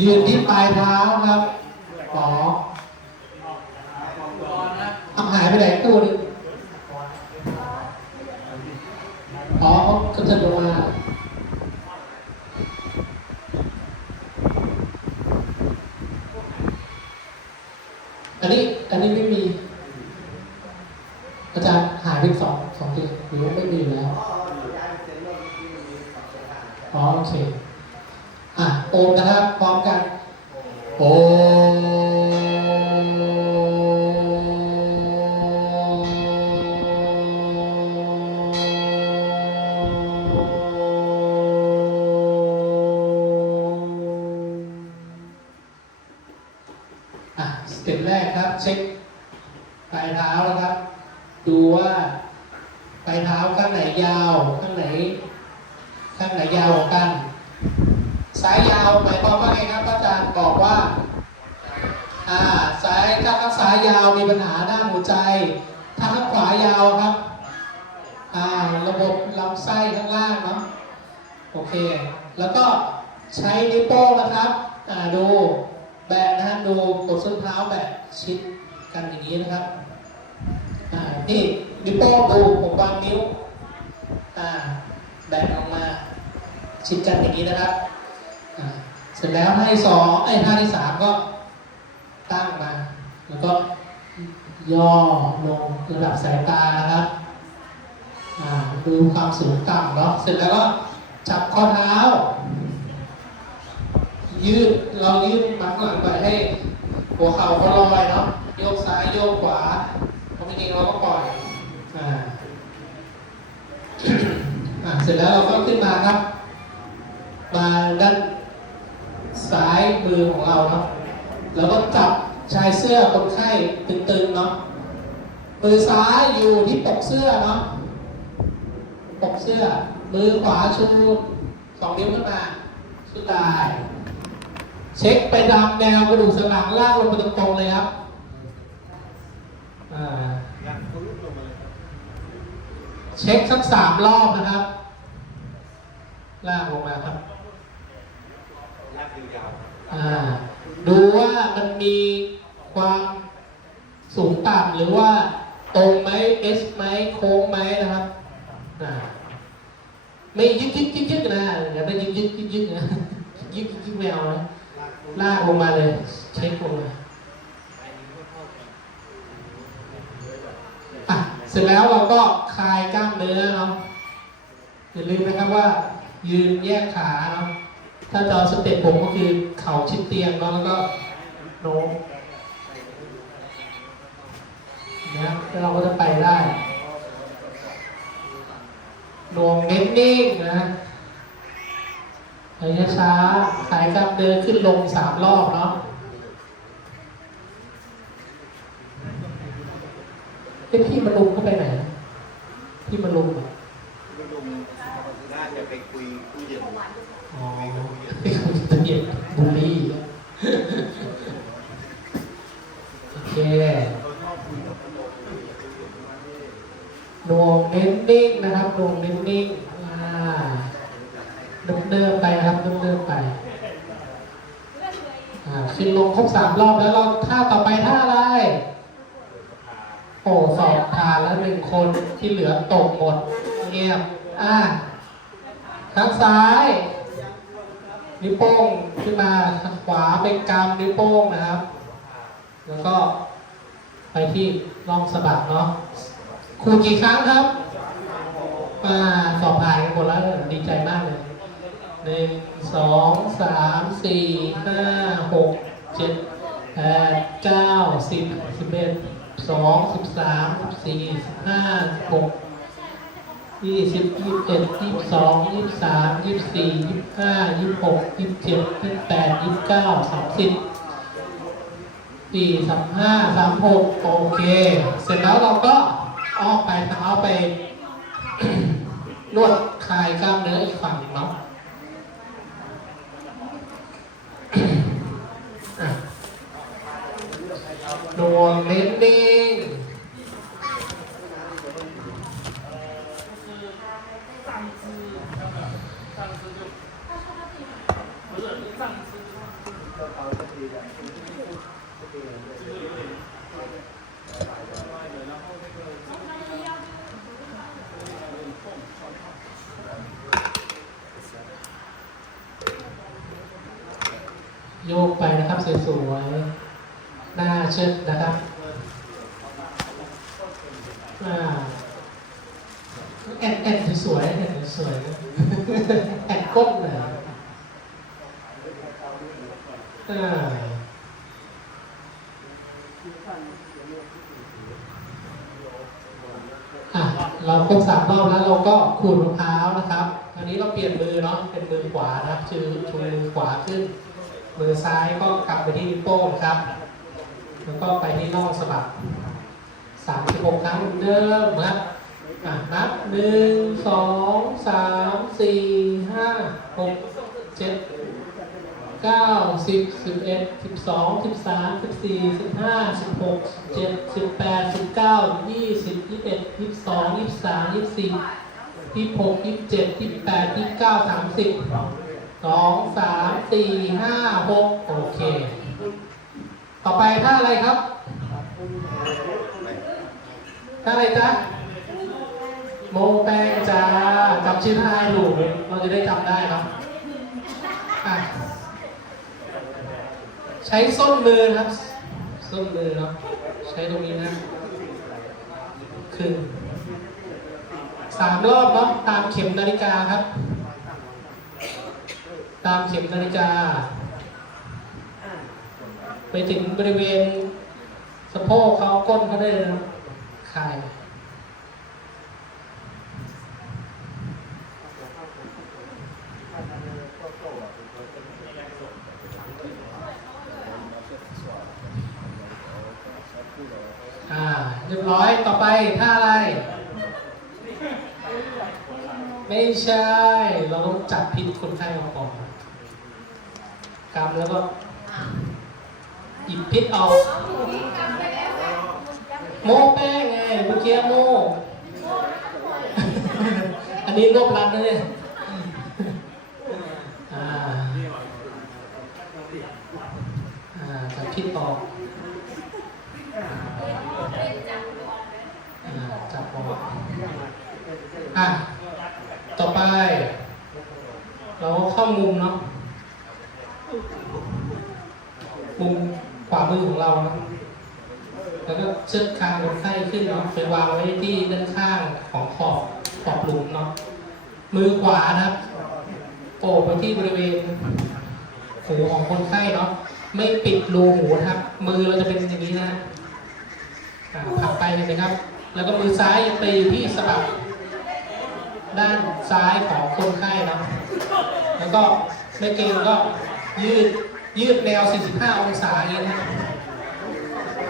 ยืนที่ปลายเท้าครับขอเอาหายไปไหนตู้นึงอ๋อก็จะลงมาอันนี้อันนี้ไม่มี อาจารย์หายไปสอง ข้างไหนยาวกัน สายยาวหมายความว่าไงครับอาจารย์บอกว่าอ่าสายถ้าข้างซ้ายยาวมีปัญหาด้านหัวใจ ถ้าข้างขวายาวครับอ่าระบบลำไส้ข้างล่างเนาะโอเค แล้วก็ใช้นิ้วโป้งนะครับอ่าดูแบะนะฮะดูกดส้นเท้าแบะชิดกันอย่างนี้นะครับอ่านี่นิ้วโป้งดูผมวางนิ้วอ่าแบะออกมา ชิดกันอย่างนี้นะครับเสร็จแล้วให้สองไอ้ท่าที่สามก็ตั้งมาแล้วก็ย่อลงระดับสายตานะครับดูความสูงต่ำเนาะเสร็จแล้วก็จับข้อเท้า ยืดเรายืดมัดหลังไปให้หัวเข่าเขาลอยเนาะโยกซ้ายโยกขวาเพราะจริงเราก็ปล่อยอ่าเสร็จแล้วเราก็ขึ้นมาครับ มาด้านซ้ายมือของเราเนาะแล้วก็จับชายเสื้อคนไข้ตึงๆเนาะมือซ้ายอยู่ที่ปกเสื้อเนาะปกเสื้อ มือขวาชูสองนิ้วขึ้นมาสุดได้เช็คไปตามแนวกระดูกสันหลังลากลงไปตรงๆเลยครับอ่าเช็คสักสามรอบนะครับลากลงมาครับ ดูว่ามันมีความสูงต่ำหรือว่าตรงไหมเอสไหมโค้งไหมนะครับไม่ยึกยึกยึกยึกนะอย่าไปยึกยึกยึกยึกนะยึกยึกแมวนะลากลงมาเลยเช็คลงมาเสร็จแล้วเราก็คลายกล้ามเนื้อเนาะอย่าลืมนะครับว่า ยืนแยกขาเน ถ้าจะเอสเต็ปผมก็คือเข่าชิดเตียงเนาะแล้วก็โน้มนะแล้วเราก็จะไปได้รวมเน้นนิ่งนะไปช้าๆคลายกล้ามเนื้อขึ้นลงสามรอบเนาะไอพี่มาลุมเข้าไปไหน พี่มาลุมเหรอ ไม่ลงน่าจะไปคุยคุยเย็น อ๋อที่เขาจะเรียกบูลลี่โอเคหน่วงเน้นนิ่งนะครับหน่วงเน้นนิ่งอ่าเดินเดินไปครับเดินเดินไปอ่าขึ้นลงครบสามรอบแล้วเราท่าต่อไปท่าอะไรโอ้สอบผ่านแล้วหนึ่งคนที่เหลือตกหมดเงียบอ่าข้างซ้าย นิ้วโป้งขึ้นมาทางขวาเป็นกำนิ้วโป้งนะครับ แล้วก็ไปที่ร่องสะบักเนาะครูกี่ครั้งครับ อ่า สอบผ่านกันหมดแล้วดีใจมากเลย หนึ่งสองสามสี่ห้าหกเจ็ดแปดเก้าสิบสิบเอ็ดสองสิบสามสิบสี่สิบห้าสิบหกยี่สิบยี่สิบเอ็ดยี่สิบสองยี่สิบสามยี่สิบสี่ยี่สิบห้ายี่สิบหกยี่สิบเจ็ดยี่สิบแปดยี่สิบเก้าสามสิบสี่สามห้าสามหกโอเค เสร็จแล้วเราก็ออกไปเท้าไปนวดคลายกล้ามเนื้ออีกฝั่งหนึ่งเนาะน วมนิ่งนิ่งโยกไปนะครับสวย เชิดนะครับอ่าแอดแอดสวยแอดสวยแอดก้นหน่อยอ่าเราครบสามรอบแล้วเราก็ขูดมะพร้าวนะครับอันนี้เราเปลี่ยนมือเนาะเป็นมือขวานะครับชูชูมือขวาขึ้น มือซ้ายก็กลับไปที่นิ้วโป้งครับ แล้วก็ไปที่น่องสะบัก36ครั้งเหมือนเดิมครับอะนับหนึ่งสองสามสี่ห้าหกเจ็ดเก้าสิบสิบเอ็ดสิบสองสิบสามสิบสี่สิบห้าสิบหกเจ็ดสิบแปดสิบเก้ายี่สิบยี่สิบเอ็ดยี่สิบสองยี่สิบสามยี่สิบสี่ยี่สิบหกยี่สิบเจ็ดยี่สิบแปดยี่สิบเก้าสามสิบสองสามสี่ห้าหกโอเค ต่อไปท่าอะไรครับท่าอะไรจ๊ะโมแป้งจ้าจำชื่อท่าให้ถูกเราจะได้จำได้เนาะอะใช้ส้นมือครับ ส้นมือเนาะใช้ตรงนี้นะขึ้นสามรอบเนาะตามเข็มนาฬิกาครับ ตามเข็มนาฬิกา ถึงบริเวณสะโพกเขาก้นเขาได้เลยนะคลายอ่าเรียบร้อยต่อไปท่าอะไร ไม่ใช่ เราต้องจับพิษคนไข้มาก่อนกำแล้วก็ หยิบพิษเอา โม่แป้งไงเมื่อกี้โม่อันนี้รวบรัดนะเนี่ยอ่าอ่าจับพิษออกอ่าจับออกอะต่อไป เราก็เข้ามุมเนาะ มุมขวามือของเรานะแล้วก็เชือกคางคนไขึ้นเนาะไปวางไว้ที่ด้านข้างของขอบขอบหลุมเนาะมือขวานะครับโอบไปที่บริเวณหูของคนไข้เนาะไม่ปิดรูหูนะครับ มือเราจะเป็นอย่างนี้นะผักไปเห็นไหมครับ แล้วก็มือซ้ายยังตีที่สะบักด้านซ้ายของคนไข้นะแล้วก็ไม่เกรงก็ยืดยืดแนว 45 องศาอย่างนี้นะ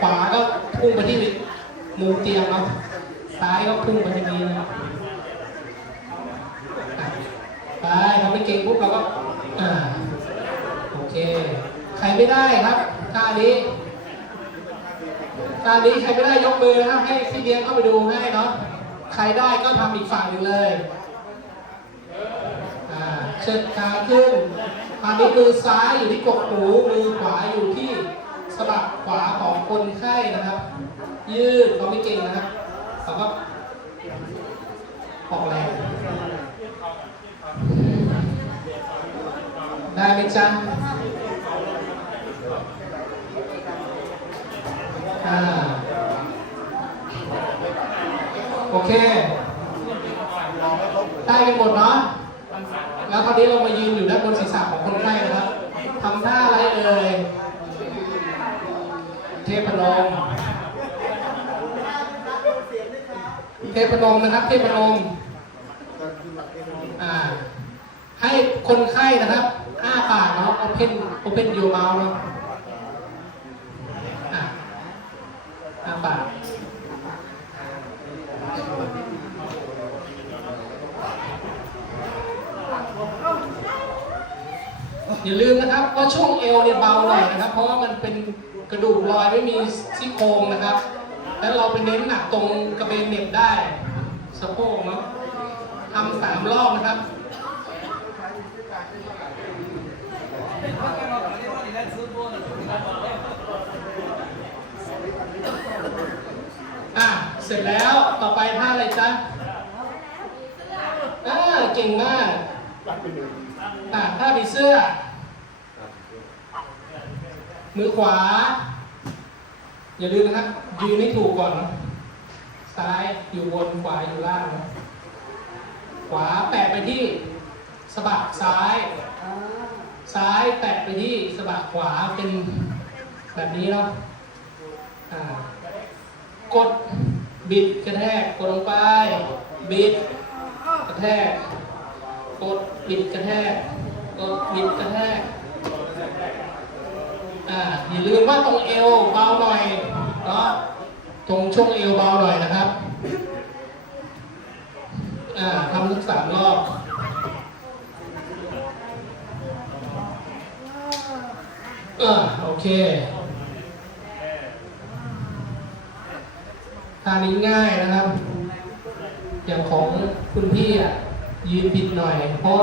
ขวาก็พุ่งไปที่ มุมเตียงเนาะซ้ายก็พุ่งไปที่นี้นะครับไปเราไม่เกรงปุ๊บเราก็อ่าโอเค ใครไม่ได้ครับท่านี้ท่านี้ใครไม่ได้ยกมือนะครับให้พี่เลี้ยงเข้าไปดูให้เนาะใครได้ก็ทำอีกฝั่งหนึ่งเลยอ่าเชิดขาขึ้นคราวนี้มือซ้ายอยู่ที่กกหูมือขวาอยู่ที่สะบักขวาของคนไข้นะครับ ยืดเขาไม่เก่งนะครับเขาก็ออกแรงได้ไหมจ๊ะอ่าโอเค ได้กันหมดเนาะ แล้วคราวนี้เรามายืนอยู่ด้านบนศีรษะของคนไข้นะครับทำท่าอะไรเอ่ย เทพนม เทพนมนะครับ เทพนมอ่า ให้คนไข้นะครับอ้าปากเนาะ open open your mouth เนาะอ้าปากอย่าลืมนะครับว่าช่วงเอวเนี่ยเบาหน่อยนะครับ เพราะว่ามันเป็นกระดูกลอยไม่มีซี่โครงนะครับ แล้วเราไปเน้นหนักตรงกระเบนเหน็บได้สะโพกเนาะทำสามรอบนะครับอะเสร็จแล้วต่อไปท่าอะไรจ๊ะอ่าเก่งมากอะท่าผีเสื้อ มือขวา อย่าลืมนะครับยืนให้ถูกก่อน ซ้ายอยู่บนขวาอยู่ล่างนะขวาแปะไปที่สะบักซ้าย ซ้ายแตะไปที่สะบักขวาเป็นแบบนี้เนาะกดบิดกระแทกกดลงไป บิดกระแทก กดบิดกระแทก กดบิดกระแทก อ่าอย่าลืมว่าตรงเอวเบาหน่อยเนาะตรงช่วงเอวเบาหน่อยนะครับอ่าทำสักสามรอบเออโอเคท่านี้ง่ายนะครับ อย่างของคุณพี่อะยืนผิดหน่อย เพราะ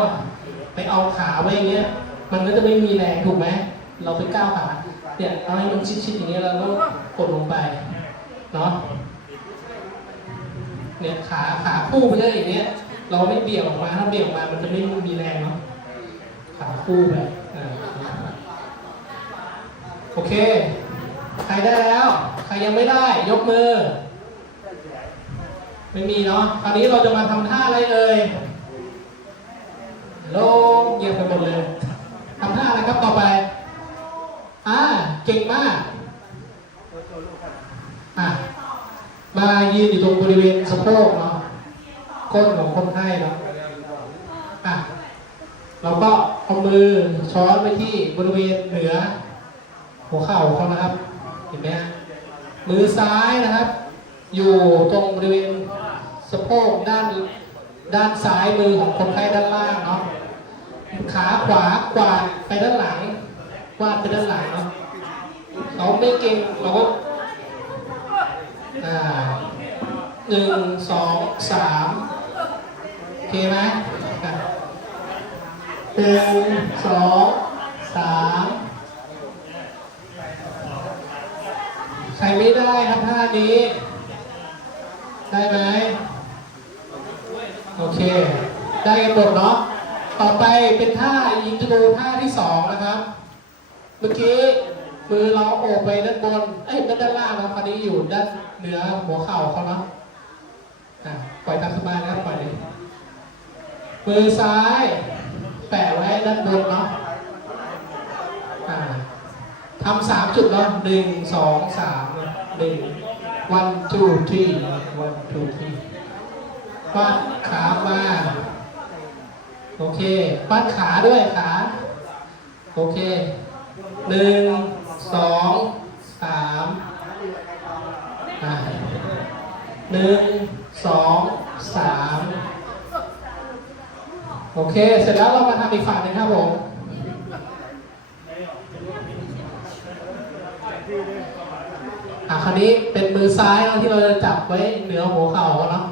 ไปเอาขาไว้อย่างเงี้ย มันก็จะไม่มีแรงถูกไหม เราไปก้าวขาเนี่ยเอาให้มันชิดๆอย่างเงี้ยเราก็กดลงไปเนาะเนี่ยขาขาคู่ไปเลยอย่างเงี้ยเราไม่เบี่ยงออกมาถ้าเบี่ยงออกมามันจะไม่มีแรงเนาะขาคู่ไปโอเค ใครได้แล้ว ใครยังไม่ได้ ยกมือ ไม่มีเนาะคราวนี้เราจะมาทำท่าอะไรเอ่ยโลงเงียบไปหมดเลยทำท่าอะไรครับต่อไป อ่าเก่งมากอะมายืนอยู่ตรงบริเวณสะโพกเนาะก้นของคนไข้เนาะอะเราก็เอามือช้อนไปที่บริเวณเหนือ หัวเข่าเขานะครับ เห็นไหมฮะมือซ้ายนะครับ อยู่ตรงบริเวณสะโพกด้านด้านซ้ายมือของคนไข้ด้านล่างเนาะขาขวากวาดไปด้านหลัง วาดไปด้านหลังเนาะเราไม่เก่งเราก็อ่าหนึ่งสองสามโอเคไหมหนึ่งสองสามใครไม่ได้ครับท่านี้ ได้ไหมโอเค ได้กันหมดเนาะ ต่อไปเป็นท่ายิงธนูท่าที่สองนะครับ มื่อกี้มือเราโอบไปด้านบน เอ้ยด้านด้านล่างนะคราวนี้อยู่ด้านเหนือหัวเข่าเขาเนาะอะปล่อยตามสบายนะครับปล่อยเลยมือซ้ายแปะไว้ด้านบนเนาะอ่าทำสามจุดเนาะหนึ่งสองสามหนึ่ง one two three one two three วาดขามาโอเควาดขาด้วยขา โอเค หนึ่งสองสามหนึ่งสองสามโอเค เสร็จแล้วเรามาทำอีกฝั่งหนึ่งครับผมอะคราวนี้เป็นมือซ้ายนะที่เราจะจับไว้เหนือหัวเข่าเนาะ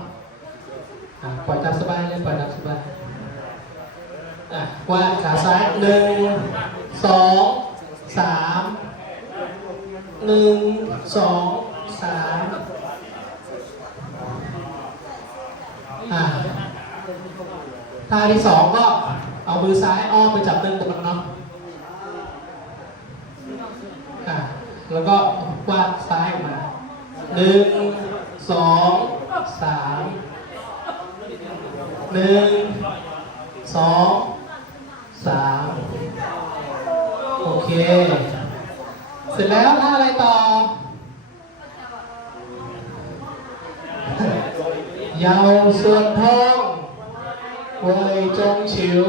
อะปล่อยตามสบายเลยปล่อยตามสบายอะวาดขาซ้ายหนึ่งสอง สามหนึ่งสองสามอะท่าที่สองก็เอามือซ้ายอ้อมไปจับเดินบนเนาะอะแล้วก็วาดซ้ายออกมาหนึ่งสองสามหนึ่งสอง เคเสร็จแล้วท่าอะไรต่อ ยาวส่วนท้องเวยจงฉิว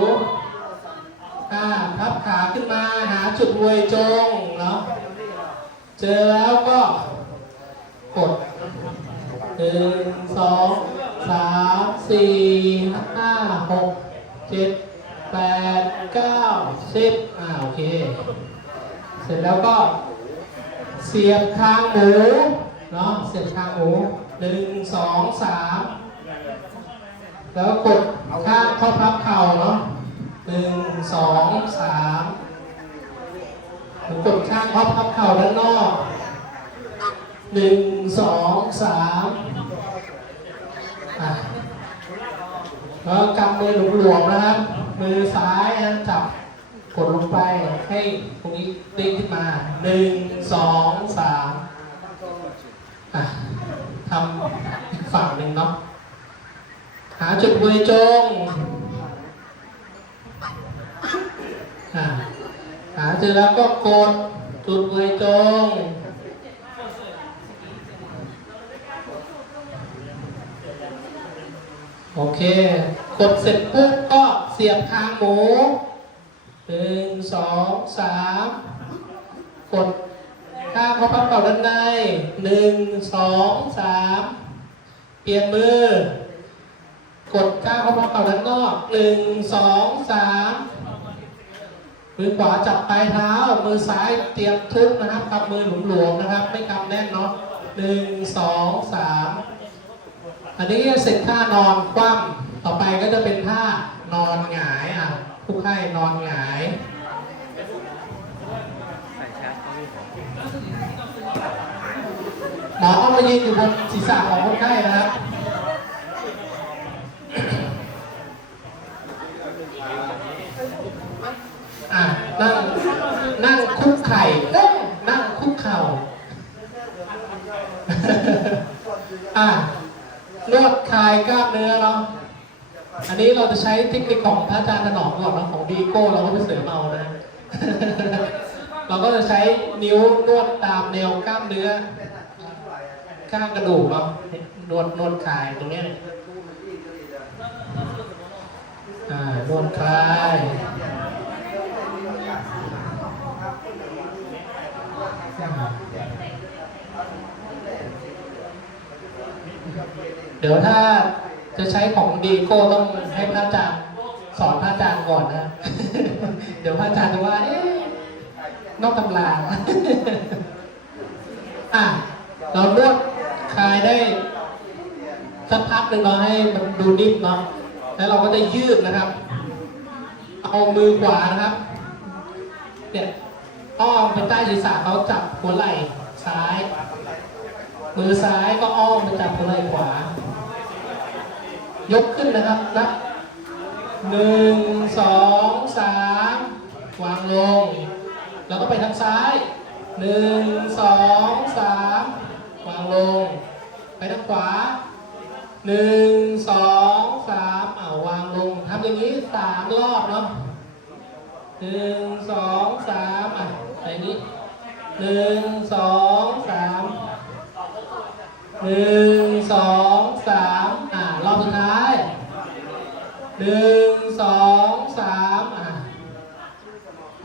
อ่าพับขาขึ้นมาหาจุดเวยจงเนาะเจอแล้วก็กดหนึ่งสองสามสี่ห้าหกเจ็ดแปดเก้าสิบอ่าโอเค เสร็จแล้วก็เสียบคางหมูเนาะเสียบคางหมูหนึ่งสองสามแล้วกดข้างข้อพับเข่าเนาะหนึ่งสองสามกดข้างข้อพับเข่าด้านนอกหนึ่งสองสามแล้วกำมือหลวมๆนะครับ มือซ้ายจับ กดลงไปให้ตรงนี้เด้งขึ้นมาหนึ่งสองสามทำอีกฝั่งหนึ่งเนาะหาจุดบริจงหาเจอแล้วก็กดจุดบริจงโอเค กดเสร็จปุ๊บก็เสียบคางหมู หนึ่งสองสามกดข้างข้าพับเป่าด้านในหนึ่งสองสามเปลี่ยนมือ กดข้างข้าพับเป่าด้านนอกหนึ่งสองสามมือขวาจับปลายเท้า มือซ้ายเตรียมทุบนะครับกำมือหลวมๆนะครับ ไม่กำแน่นเนาะหนึ่งสองสามอันนี้เสร็จท่านอนคว่ำต่อไปก็จะเป็นท่านอนหงายอะ ผู้ไข้นอนหงาย หมอต้องมายืนอยู่บนศีรษะของคนไข้นะครับอะนั่งนั่งคุกไข่เอ้ยนั่งคุกเข่าอะนวดคลายกล้ามเนื้อเนาะ อันนี้เราจะใช้เทคนิคของพระอาจารย์ถนอมก่อนนะของดีโก้เราก็ไปเสริมเอานะเราก็จะใช้นิ้วนวดตามแนวกล้ามเนื้อข้างกระดูกเนาะนวดนวดคลายตรงนี้เนี่ยอ่านวดคลายเดี๋ยวถ้า จะใช้ของดีโก้ต้องให้พระอาจารย์สอนพระอาจารย์ก่อนนะ เดี๋ยวพระอาจารย์จะว่า เอ๊ะนอกตำราอะ เรานวดคลายได้สักพักหนึ่งเนาให้มันดูนิ่มเนาะ แล้วเราก็จะยืดนะครับ เอามือขวานะครับ เนี่ยอ้อมไปใต้ศีรษะเขาจับหัวไหล่ซ้าย มือซ้ายก็อ้อมไปจับหัวไหล่ขวา ยกขึ้นนะครับนับหนึ่งสองสามวางลง แล้วก็ไปทางซ้ายหนึ่งสองสามวางลง ไปทางขวาหนึ่งสองสามเอาวางลงทำอย่างนี้สามรอบเนาะหนึ่งสองสามอะไปนี้หนึ่งสองสามหนึ่งสองสาม รอบสุดท้ายหนึ่งสองสามอะ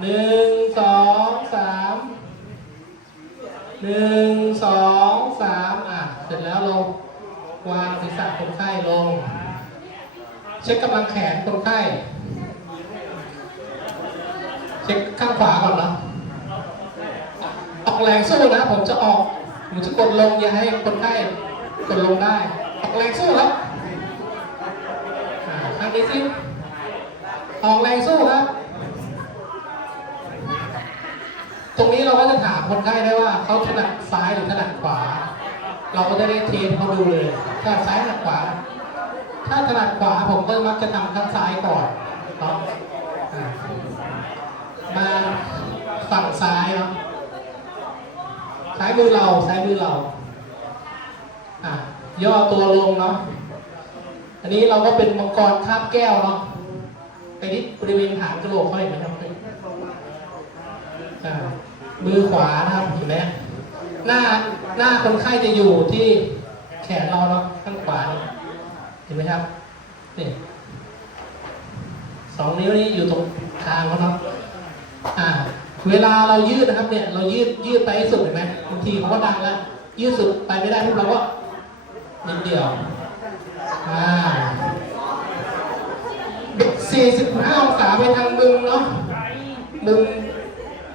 หนึ่งสองสามหนึ่งสองสามอะ เสร็จแล้วลง วางศีรษะคนไข้ลง เช็คกำลังแขนคนไข้ เช็คข้างขวาก่อนนะออกแรงสู้นะ ผมจะออก ผมจะกดลงอย่าให้คนไข้กดลงได้ ออกแรงสู้ครับ อ่าข้างนี้สิออกแรงสู้ครับ ตรงนี้เราก็จะถามคนไข้ได้ว่าเขาถนัดซ้ายหรือถนัดขวา เราก็จะได้เทสเขาดูเลยถนัดซ้ายถนัดขวา ถ้าถนัดขวาผมก็มักจะทำข้างซ้ายก่อนเนาะมาฝั่งซ้ายเนาะซ้ายมือเราซ้ายมือเรา อะย่อตัวลงเนาะ อันนี้เราก็เป็นมังกรคาบแก้วเนาะไปที่บริเวณฐานกระโหลกเขาเห็นไหมครับอ่มือขวานะครับเห็นไหมหน้าหน้าคนไข้จะอยู่ที่แขนเราเนาะข้างขวาเห็นไหมครับนี่สองนิ้วนี้อยู่ตรงทางเขาเนาะอ่า เวลาเรายืดนะครับเนี่ย เรายืดยืดไปให้สุดเห็นไหมบางทีเขาก็ดังแล้วยืดสุดไปไม่ได้พวกเราก็นิดเดียว อ่าสี่สิบห้าองศาไปทางมุมเนาะมุม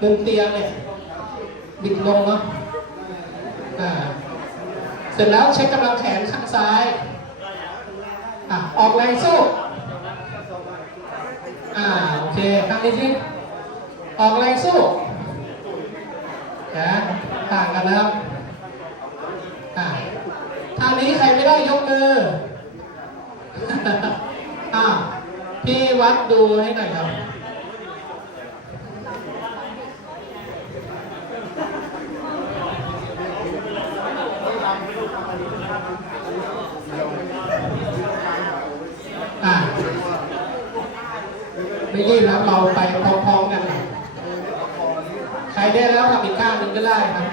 มุมเตียงเนี่ย บิดลงเนาะอ่าเสร็จแล้วเช็คกำลังแขนข้างซ้ายอะออกแรงสู้อ่าโอเคข้างนี้สิออกแรงสู้นะต่างกันนะครับอ่าทางนี้ใครไม่ได้ยกมือ อ่าพี่วัดดูให้หน่อยครับ อ่าไม่รีบนะเราไปพร้อมๆกันนะใครได้แล้วทำอีกข้างหนึ่งก็ได้ครับ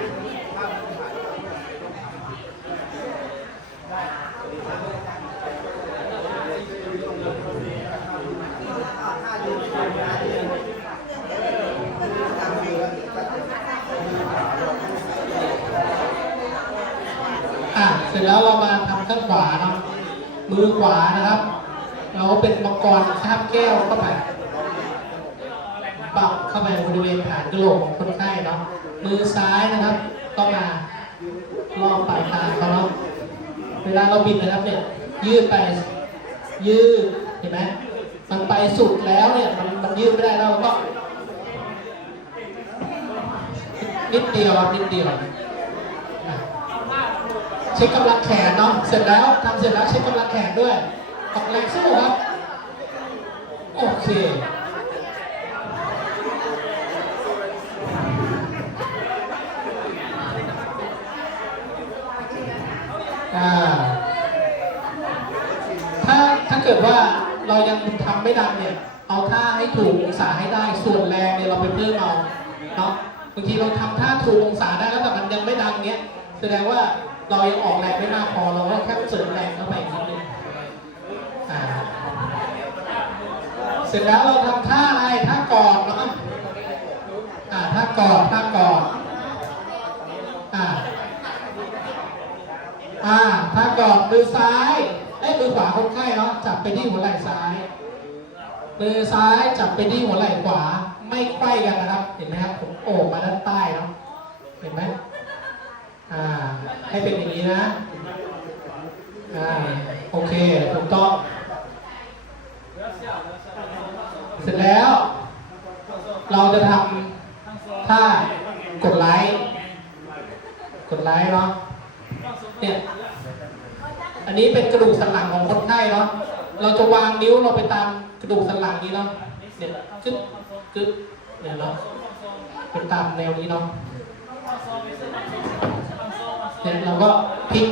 อะเสร็จ แล้วเรามาทำข้างขวาเนาะมือขวานะครับ เราเป็นมังกรข้ามแก้วเข้าไปปักเข้าไปบริเวณฐานกระโหลกของคนไข้เนาะมือซ้ายนะครับก็มารอบปลายทาเขาเนาะเวลาเราบิดนะครับเนี่ยยืดไปยืดเห็นไหมมันไปสุดแล้วเนี่ยมันมันยืดไม่ได้เราก็นิดเดียวนิดเดียว ช็คกำลังแขนเนาะเสร็จแล้วทำเสร็จแล้วเช็คกำลังแขนด้วยออกแรงสู้ครับ โอเคถ้าถ้าเกิดว่าเรายังทำไม่ดังเนี่ย เอาท่าให้ถูกองศาให้ได้ ส่วนแรงเนี่ยเราไปเพิ่มเอาเนาะบางทีเราทำท่าถูกองศาได้แล้วแต่มันยังไม่ดังเนี้ย แสดงว่า เรายังออกแรงไม่มากพอเราก็แค่เสริมแรงเข้าไปนิดนึงเสร็จแล้วเราทำท่าอะไรท่ากอดเนาะอ่าท่ากอดท่ากอดอ่าอ่าท่ากอดมือซ้ายไอ้ยมือขวาคนไข้เนาะจับไปที่หัวไหล่ซ้ายมือซ้ายจับไปที่หัวไหล่ขวาไม่ไขว้กันนะครับ เห็นไหมครับผมโอบมาด้านใต้เนาะเห็นไหม อ่า ให้เป็นอย่างนี้นะ อ่า โอเค ถูกต้อง เสร็จแล้ว เราจะทำท่ากดไลค์ กดไลค์เนาะ เนี่ย อันนี้เป็นกระดูกสันหลังของคนไข้เนาะ เราจะวางนิ้วเราไปตามกระดูกสันหลังนี้เนาะ เนี่ยกึ๊บกึ๊บเนี่ยเนาะเป็นตามแนวนี้เนาะ เนี่ยเราก็พลิก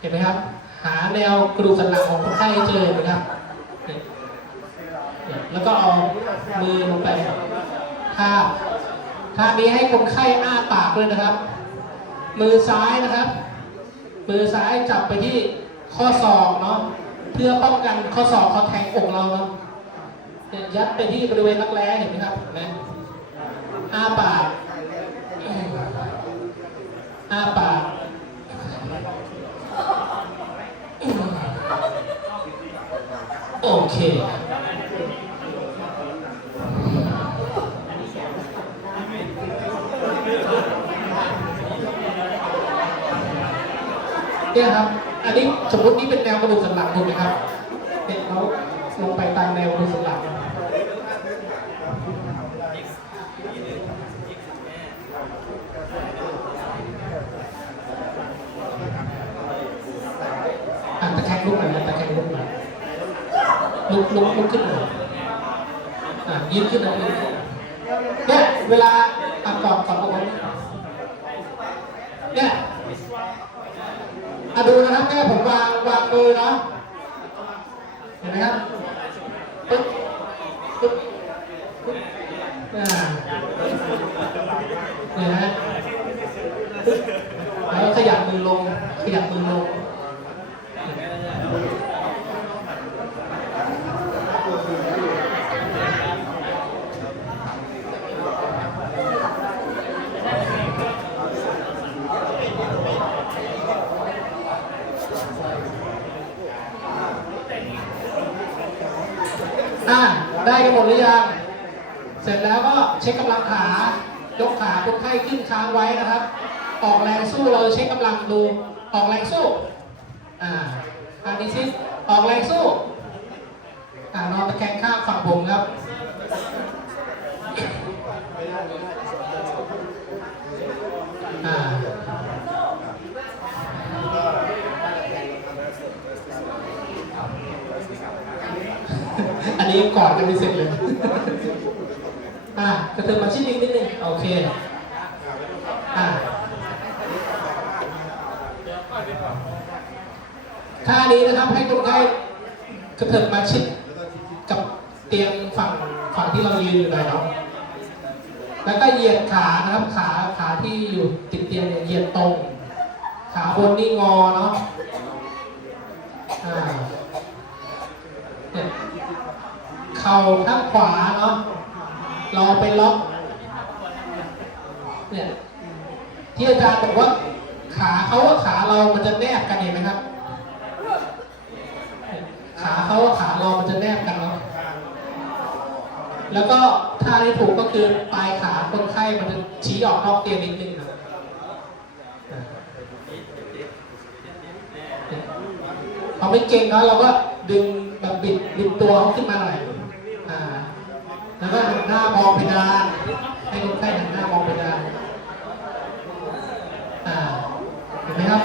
เห็นไหมครับ หาแนวกระดูกสันหลังของคนไข้ให้เจอเห็นไหมครับเด่นแล้วก็เอามือลงไปท่าท่านี้ให้คนไข้อ้าปากด้วยนะครับ มือซ้ายนะครับ มือซ้ายจับไปที่ข้อศอกเนาะเพื่อป้องกันข้อศอกเขาแทงอกเราเนาะเนี่ยยัดไปที่บริเวณรักแร้เห็นไหมครับเห็นไหมอ้าปาก อาปากโอเค เนี่ยครับ อันนี้สมมตินี่เป็นแนวกระดูกสันหลังถูกไหมครับเนี่ยเขาลงไปตามแนวกระดูกสันหลัง อะตะแคงลุกหน่อยนะตะแคงลุกหน่อยลุกลุกลุกขึ้นหน่อยอะยืนขึ้นหน่อยยืนขึ้นเนี่ยเวลาอะกอดกอดอกไว้เนี่ยอะดูนะครับแม่ผมวางวางมือเนาะเห็นไหมครับปึ๊บปึ๊บปึ๊บ อ่าเนี่ยนะแล้วขยับมือลง ขยับมือลง อ่าได้กันหมดหรือยัง เสร็จแล้วก็ เช็คกำลังขายกขาคนไข้ขึ้นค้างไว้นะครับ ออกแรงสู้เราเช็คกำลังดูออกแรงสู้อ่าอันนี้ซิออกแรงสู้อ่านอนตะแคงข้างฝั่งผมครับอ่าอนี้กอดกันไม่เสร็จเลย อะกระเทิบมาชิดนิดนิดนึงโอเคอะท่านี้นะครับให้คนไข้กระเถิบมาชิดกับเตียงฝั่งฝั่งที่เรายืนอยู่หน่อยเนาะแล้วก็เหยียดขานะครับขาขาที่อยู่ติดเตียงเนี่ยเหยียดตรง ขาบนนี่งอเนาะเข่าข้างขวาเนาะ เราไปล็อกเนี่ยที่อาจารย์บอกว่าขาเขากับขาเรามันจะแนบกันเห็นไหมครับ ขาเขากับขาเรามันจะแนบกันเนาะแล้วก็ท่าที่ถูกก็คือปลายขาคนไข้มันจะชี้ออกนอกเตียงนิดนึงนะเขาไม่เก่งเนาะเราก็ดึงแบบบิดบิดตัวเขาขึ้นมาหน่อย แล้วก็หันหน้ามองเพดานให้คนไข้หันหน้ามองเพดานอ่าเห็นไหมครับ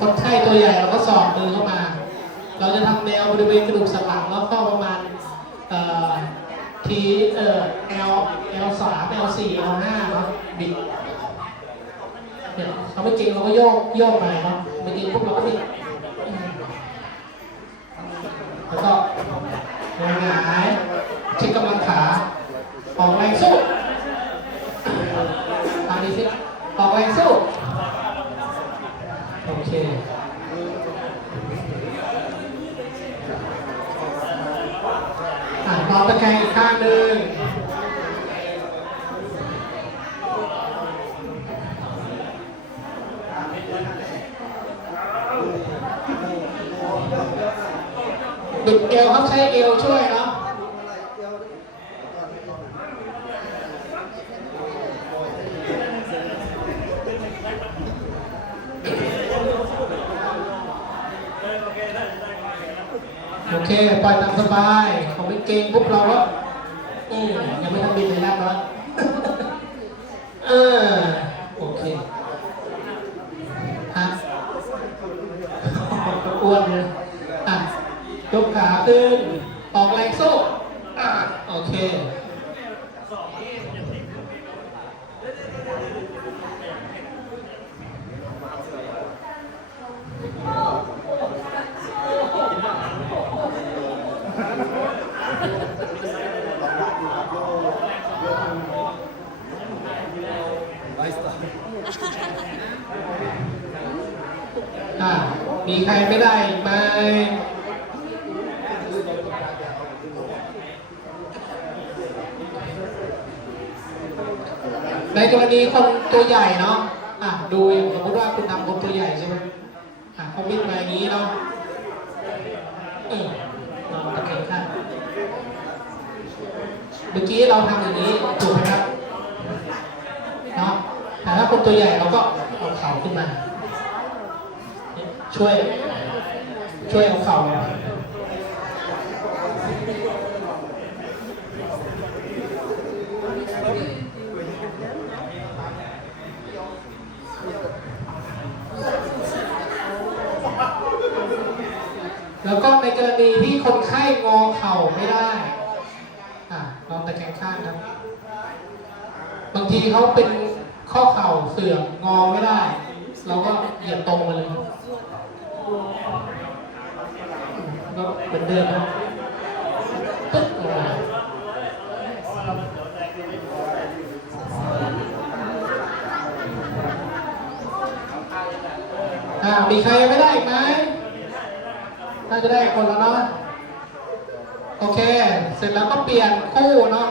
คนไข้ตัวใหญ่เราก็สอดมือเข้ามา เราจะทำแนวบริเวณกระดูกสันหลังแล้วก็ประมาณเอ่อทีเอ่อ L L สาม L สี่ L ห้าเนาะบิดเนี่ยเขาไม่จริงเราก็โยกโยกมาเนาะไม่จริงพวกเราก็บิดแล้วก็หงาย เช็คกำลังขาออกแรงสู้ทางนี้สิออกแรงสู้โอเคอ่านอตะแคงอีกข้างหนึ่งบิดเอวครับใช้เอวช่วยเนาะโอเค ปล่อยตาม สบายของเป็นเกงปุ๊บเราก็มยังไม่ทำบินเลยนะเนาะ เออ โอเคฮะ อ้วนเลยอะ ยกขาขึ้น ออกแรงสู้อะโอเค อะ มีใครไม่ได้ไหมในกรณีคนตัวใหญ่เนาะอะดูสมมติว่าคุณทำคนตัวใหญ่ใช่ไหมอะเขาวิ่งมาอย่างนี้เนาะเออเราตะเกียงข้างเมื่อกี้เราทำอย่างนี้ถูกไหมครับเนาะแต่ถ้าคนตัวใหญ่เราก็เอาเข่าขึ้นมา ช่วย ช่วยเอาเข่าแล้วก็ในกรณีที่คนไข้งอเข่าไม่ได้อะลองตะแคงข้างครับ บางทีเขาเป็นข้อเข่าเสื่อมงอไม่ได้ เราก็เหยียบตรงมาเลย ก็เหมือนเดิมนะปึ๊บลงมาอ่ามีใครไม่ได้อีกไหมน่าจะได้คนแล้วเนาะโอเค เสร็จแล้วก็เปลี่ยนคู่เนาะ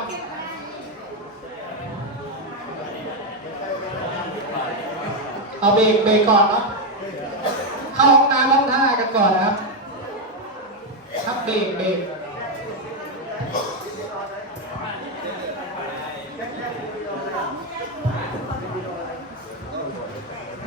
เอาเบรกเบรกก่อนเนาะ เข้าห้องน้ำห้องท่ากันก่อนนะครับ ครับเบรกเบรก